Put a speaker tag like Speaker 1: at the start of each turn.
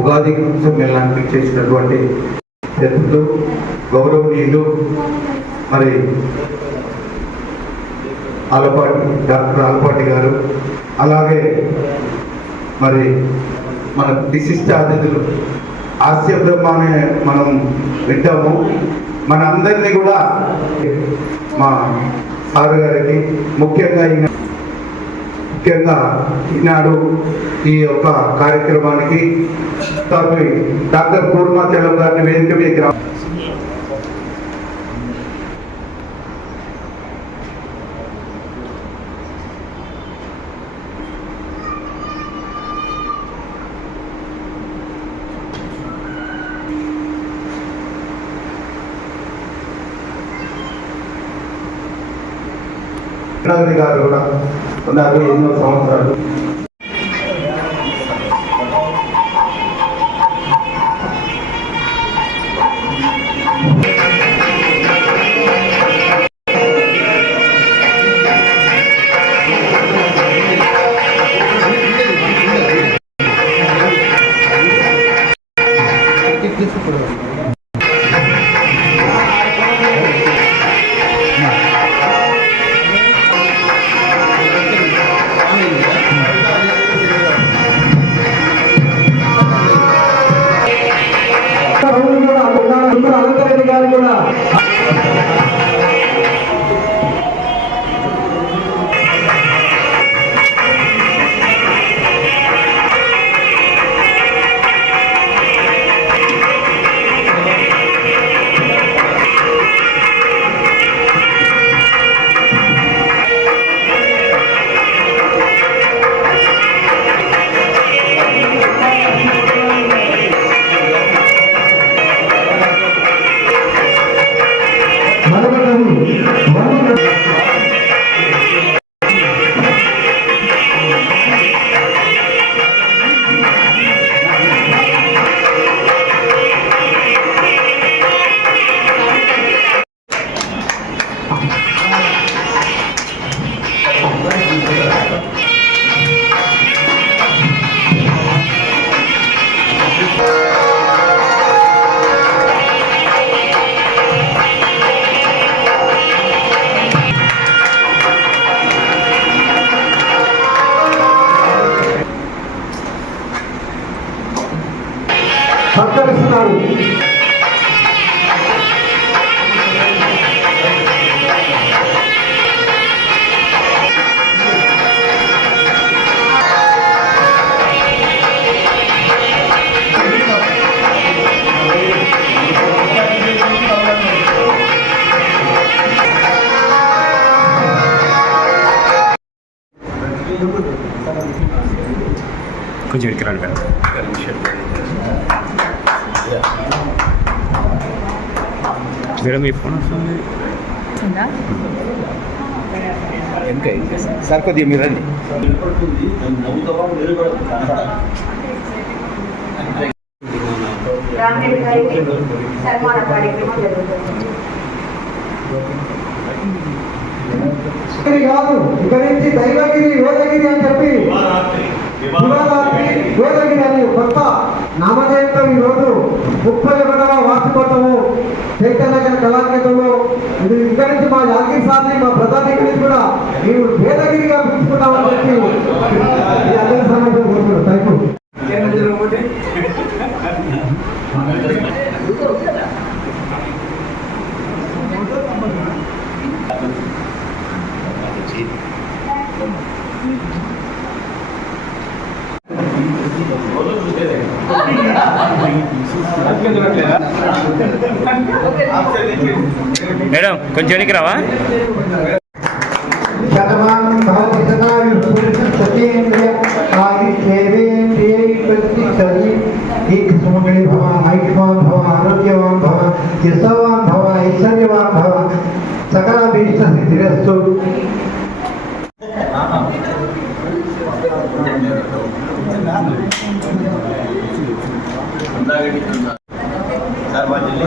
Speaker 1: ఉగాది సమ్మేళనానికి చేసినటువంటి పెద్దలు గౌరవనీయులు మరి ఆలపాటి డాక్టర్ ఆలపాటి గారు అలాగే మరి మన విశిష్ట అతిథులు హాస్య బ్రహ్మానే మనం వింటాము. మనందరినీ కూడా మా సార్ గారికి ముఖ్యంగా ముఖ్యంగా ఈనాడు ఈ యొక్క కార్యక్రమానికి డాక్టర్ పూర్ణాచలం గారిని వేదిక మీద రా- గారు కూడా ఉన్నారు ఎన్నో సంవత్సరాలు.
Speaker 2: Thank you. Bana మనవడ సత్కరిస్తున్నారు
Speaker 3: కొంచెం ఇక్కడికి రండి మేడం మీ ఫోన్ వస్తుంది.
Speaker 4: ఇంకా ఇంకా. సార్ కొద్దిగా మీరు రండి.
Speaker 5: సన్మాన కార్యక్రమం జరుగుతుంది
Speaker 2: కాదు ఇక నుంచి దైవగిరి యోధగిరి అని చెప్పి శివరాత్రి యోధగిరి అని నామధేయంతో ఈ రోజు ముప్పై ఒకటవ వార్షికోత్సవం చైతన్య కళాకేంద్రంలో ఇది ఇక్కడి నుంచి మా యాదగిరి సార్ని మా ప్రధాని నుంచి కూడా మేము భేదగిరిగా పిలుచుకుంటామని చెప్పి అందరి సమాజం కోరుతున్నాను థ్యాంక్ యూ
Speaker 3: మేడం కొంచెం వెనక్కి రావా?
Speaker 2: సకల భీష్ట స్థితిరస్తు. సార్ మా జిల్లా